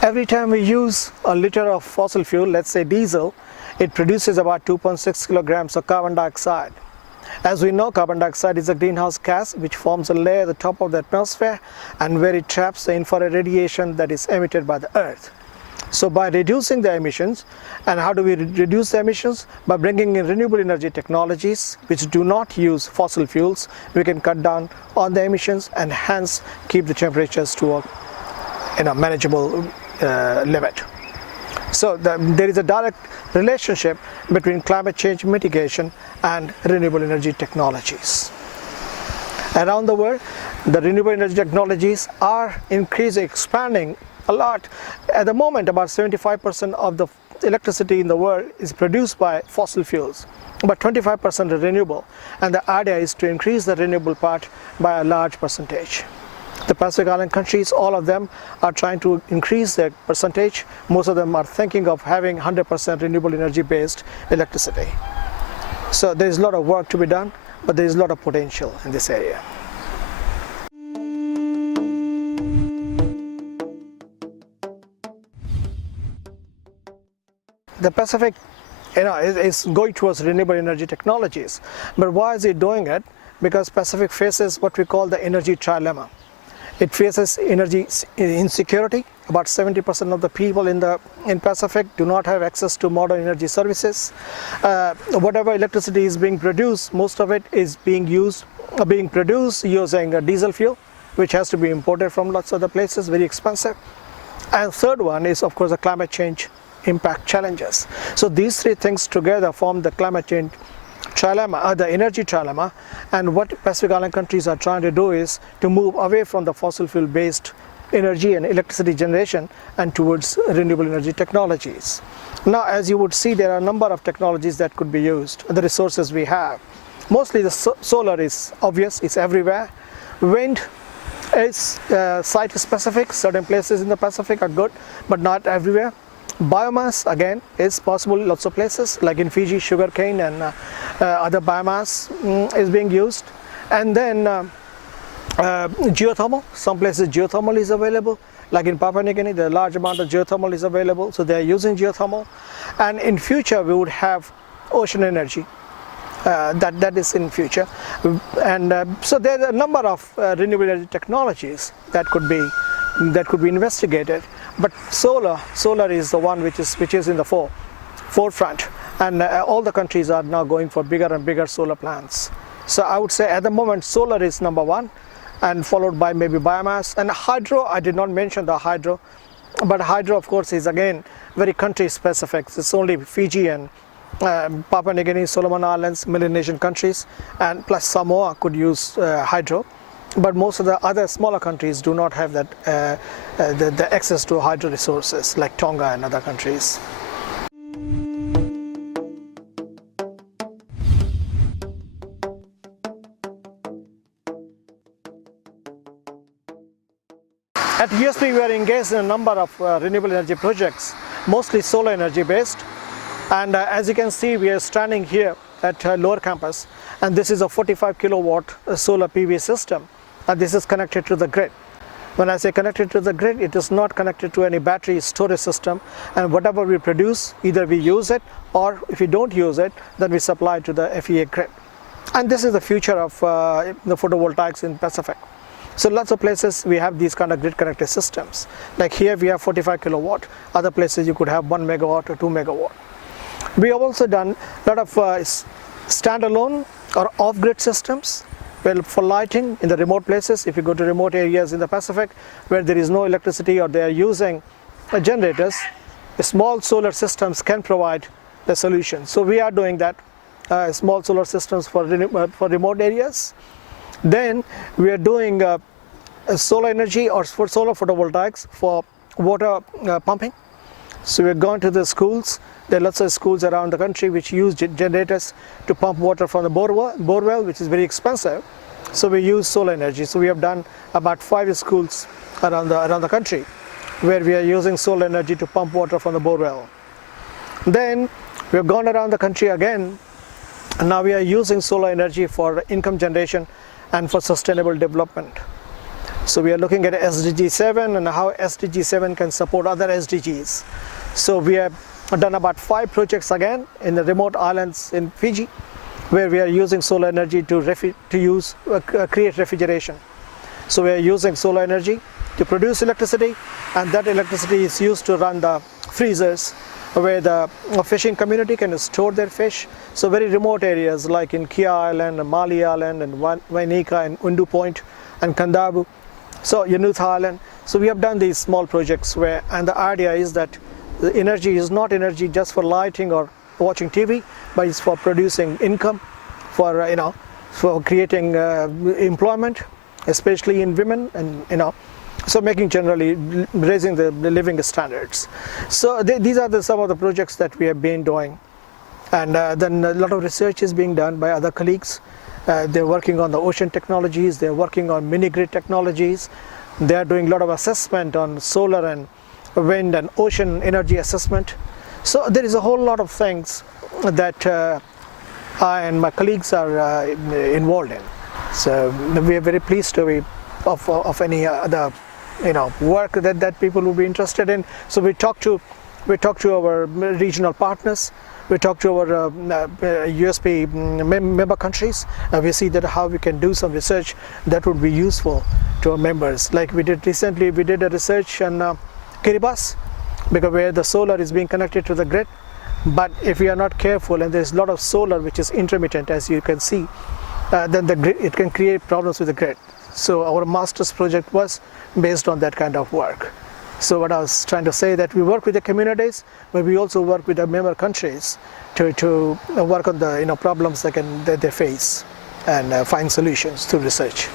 Every time we use a liter of fossil fuel, let's say diesel, it produces about 2.6 kilograms of carbon dioxide. As we know, carbon dioxide is a greenhouse gas which forms a layer at the top of the atmosphere and where it traps the infrared radiation that is emitted by the Earth. So by reducing the emissions, and how do we reduce the emissions? By bringing in renewable energy technologies which do not use fossil fuels, we can cut down on the emissions and hence keep the temperatures to a manageable limit. So there is a direct relationship between climate change mitigation and renewable energy technologies. Around the world, the renewable energy technologies are expanding a lot. At the moment, about 75% of the electricity in the world is produced by fossil fuels, but 25% are renewable, and the idea is to increase the renewable part by a large percentage. The Pacific Island countries, all of them are trying to increase their percentage. Most of them are thinking of having 100% renewable energy based electricity. So there is a lot of work to be done, but there is a lot of potential in this area. The Pacific is going towards renewable energy technologies, but why is it doing it? Because Pacific faces what we call the energy trilemma. It faces energy insecurity. About 70% of the people in Pacific do not have access to modern energy services. Whatever electricity is being produced, most of it is being produced using diesel fuel, which has to be imported from lots of other places, very expensive. And third one is, of course, the climate change impact challenges. So these three things together form the climate change trilemma, the energy trilemma, and what Pacific Island countries are trying to do is to move away from the fossil fuel based energy and electricity generation and towards renewable energy technologies. Now, as you would see, there are a number of technologies that could be used, the resources we have. Mostly the solar is obvious, it's everywhere. Wind is site specific, certain places in the Pacific are good, but not everywhere. Biomass, again, is possible in lots of places, like in Fiji, sugarcane and other biomass is being used. And then geothermal, some places geothermal is available, like in Papua New Guinea, the large amount of geothermal is available, so they are using geothermal. And in future, we would have ocean energy. That is in future. And so there are a number of renewable energy technologies that could be investigated, but solar is the one which is in the forefront, and all the countries are now going for bigger and bigger solar plants. So I would say at the moment solar is number one, and followed by maybe biomass and hydro. I did not mention the hydro, but hydro of course is again very country specific. It's only Fiji and Papua New Guinea, Solomon Islands, Melanesian countries, and plus Samoa could use hydro. But most of the other smaller countries do not have that the access to hydro resources, like Tonga and other countries. At USP, we are engaged in a number of renewable energy projects, mostly solar energy based. And as you can see, we are standing here at Lower Campus, and this is a 45 kilowatt solar PV system. And this is connected to the grid. When I say connected to the grid, it is not connected to any battery storage system, and whatever we produce, either we use it, or if we don't use it, then we supply to the FEA grid. And this is the future of the photovoltaics in Pacific. So lots of places we have these kind of grid connected systems. Like here we have 45 kilowatt, other places you could have 1 megawatt or 2 megawatt. We have also done a lot of standalone or off-grid systems. Well, for lighting in the remote places, if you go to remote areas in the Pacific where there is no electricity or they are using generators, small solar systems can provide the solution. So we are doing that, small solar systems for remote areas. Then we are doing solar energy or for solar photovoltaics for water pumping. So we're going to the schools. There are lots of schools around the country which use generators to pump water from the borewell, which is very expensive. So we use solar energy. So we have done about 5 schools around the country where we are using solar energy to pump water from the borewell. Then we have gone around the country again, and now we are using solar energy for income generation and for sustainable development. So we are looking at SDG 7 and how SDG 7 can support other SDGs. So we have done about 5 projects again in the remote islands in Fiji, where we are using solar energy to create refrigeration. So we are using solar energy to produce electricity, and that electricity is used to run the freezers where the fishing community can store their fish. So very remote areas like in Kia Island and Mali Island and Wainika and Undu Point and Kandabu, so Yanuth Island. So we have done these small projects where, and the idea is that the energy is not energy just for lighting or watching TV, but it's for producing income, for for creating employment, especially in women, and so making generally raising the living standards. So these are some of the projects that we have been doing, and then a lot of research is being done by other colleagues. They're working on the ocean technologies, they're working on mini grid technologies, they're doing a lot of assessment on solar and wind and ocean energy assessment. So there is a whole lot of things that I and my colleagues are involved in. So we are very pleased to be of any other work that people will be interested in. So we talk to our regional partners, we talk to our USP member countries, and we see that how we can do some research that would be useful to our members. Like we did recently, we did a research on Kiribati, because where the solar is being connected to the grid, but if we are not careful and there's a lot of solar which is intermittent, as you can see, then the grid, it can create problems with the grid. So our master's project was based on that kind of work. So what I was trying to say, that we work with the communities, but we also work with the member countries to work on the problems that they face and find solutions through research.